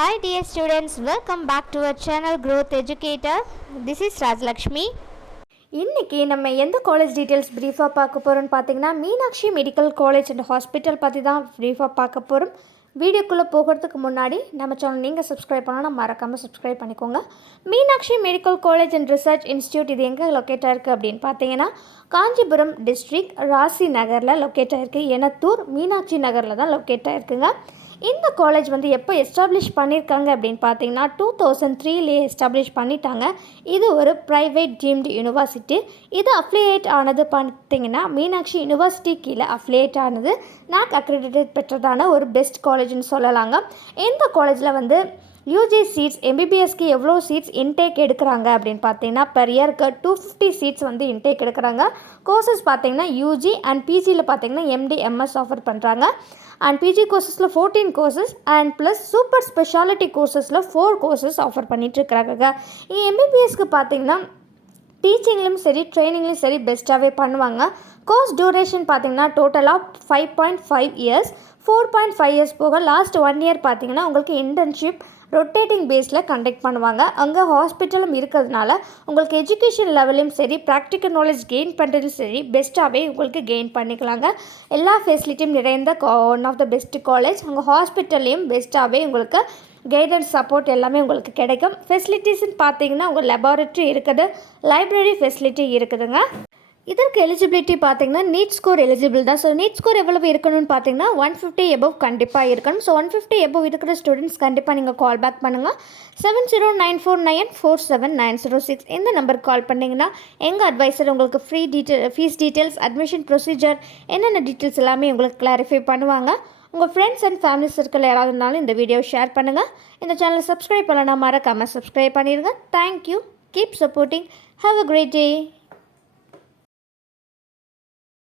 Hi dear students, welcome back to our channel Growth Educator. This is Rajlakshmi. இன்றைக்கி நம்ம எந்த college details ப்ரீஃபாக பார்க்க போகிறோன்னு பார்த்தீங்கன்னா Meenakshi medical college and hospital பற்றி தான் ப்ரீஃபாக பார்க்க போகிறோம். வீடியோக்குள்ளே போகிறதுக்கு முன்னாடி நம்ம சேனல் நீங்கள் சப்ஸ்கிரைப் பண்ணால் மறக்காமல் சப்ஸ்கிரைப் பண்ணிக்கோங்க. Meenakshi medical college and research institute இது எங்கே லொக்கேட்டாக இருக்குது அப்படின்னு பார்த்தீங்கன்னா காஞ்சிபுரம் டிஸ்ட்ரிக்ட் ராசி நகரில் லொக்கேட்டாக இருக்குது. எனத்தூர் மீனாட்சி நகரில் தான் லொக்கேட்டாக இருக்குங்க. இந்த காலேஜ் வந்து எப்போ எஸ்டாப்ளிஷ் பண்ணியிருக்காங்க அப்படின்னு பார்த்தீங்கன்னா 2003லேயே எஸ்டாப்ளிஷ் பண்ணிட்டாங்க. இது ஒரு ப்ரைவேட் டீம்டு யூனிவர்சிட்டி. இது அஃபிலியேட் ஆனது பார்த்தீங்கன்னா மீனாட்சி யூனிவர்சிட்டி கீழே அஃபிலியேட் ஆனது NAAC அக்ரிடிட்டேட் பெற்றதான ஒரு பெஸ்ட் காலேஜ்னு சொல்லலாங்க. இந்த காலேஜில் வந்து யூஜி சீட்ஸ் எம்பிபிஎஸ்க்கு எவ்வளோ சீட்ஸ் இன்டேக் எடுக்கிறாங்க அப்படின்னு பார்த்தீங்கன்னா பெர் இயருக்கு 250 சீட்ஸ் வந்து இன்டேக் எடுக்கிறாங்க. கோர்சஸ் பார்த்தீங்கன்னா யூஜி அண்ட் பிஜியில் பார்த்தீங்கன்னா MD MS ஆஃபர் பண்ணுறாங்க. அண்ட் பிஜி கோர்சஸில் 14 courses and plus super speciality கோர்சஸில் 4 கோர்சஸ் ஆஃபர் பண்ணிகிட்ருக்குறாங்க. எம்பிபிஎஸ்க்கு பார்த்தீங்கன்னா டீச்சிங்லேயும் சரி ட்ரைனிங்லேயும் சரி பெஸ்ட்டாகவே பண்ணுவாங்க. கோர்ஸ் டியூரேஷன் பார்த்தீங்கன்னா டோட்டலாக 5.5 இயர்ஸ், 4.5 இயர்ஸ் போக லாஸ்ட் 1 இயர் பார்த்தீங்கன்னா உங்களுக்கு இன்டர்ன்ஷிப் ரொட்டேட்டிங் பேஸில் கண்டக்ட் பண்ணுவாங்க. அங்கே ஹாஸ்பிட்டலும் இருக்கிறதுனால உங்களுக்கு எஜுகேஷன் லெவலையும் சரி ப்ராக்டிக்கல் நாலேஜ் கெயின் பண்ணுறதும் சரி பெஸ்ட்டாகவே உங்களுக்கு கெயின் பண்ணிக்கலாங்க. எல்லா ஃபெசிலிட்டியும் நிறைந்த one of the best college. உங்கள் ஹாஸ்பிட்டல்லையும் பெஸ்ட்டாகவே உங்களுக்கு கைடன்ஸ் சப்போர்ட் எல்லாமே உங்களுக்கு கிடைக்கும். ஃபெசிலிட்டிஸ்ன்னு பார்த்தீங்கன்னா உங்கள் லெபார்ட்ரி இருக்குது, லைப்ரரி ஃபெசிலிட்டி இருக்குதுங்க. இதற்கு எலிஜிபிலிட்டி பார்த்தீங்கன்னா நீட் ஸ்கோர் எலிஜிபிள் தான். ஸோ நீட் ஸ்கோர் எவ்வளவு இருக்கணும்னு பார்த்தீங்கன்னா 150 எபவ் கண்டிப்பாக இருக்கணும். ஸோ 150 எபவ் இருக்கிற ஸ்டூடெண்ட்ஸ் கண்டிப்பாக நீங்கள் கால் பேக் பண்ணுங்கள். 7094947906 இந்த நம்பருக்கு கால் பண்ணிங்கன்னா எங்கள் அட்வைசர் உங்களுக்கு ஃபீஸ் டீட்டெயில்ஸ், அட்மிஷன் ப்ரொசீஜர் என்னென்ன டீட்டெயில்ஸ் எல்லாமே உங்களுக்கு கிளாரிஃபை பண்ணுவாங்க. உங்கள் ஃப்ரெண்ட்ஸ் அண்ட் ஃபேமிலி சர்க்கிள் யாராவது இருந்தாலும் இந்த வீடியோ ஷேர் பண்ணுங்கள். இந்த சேனலை சப்ஸ்கிரைப் பண்ணலாம் மறக்காமல் சப்ஸ்கிரைப் பண்ணிடுங்க. Thank you. Keep supporting. Have a great day.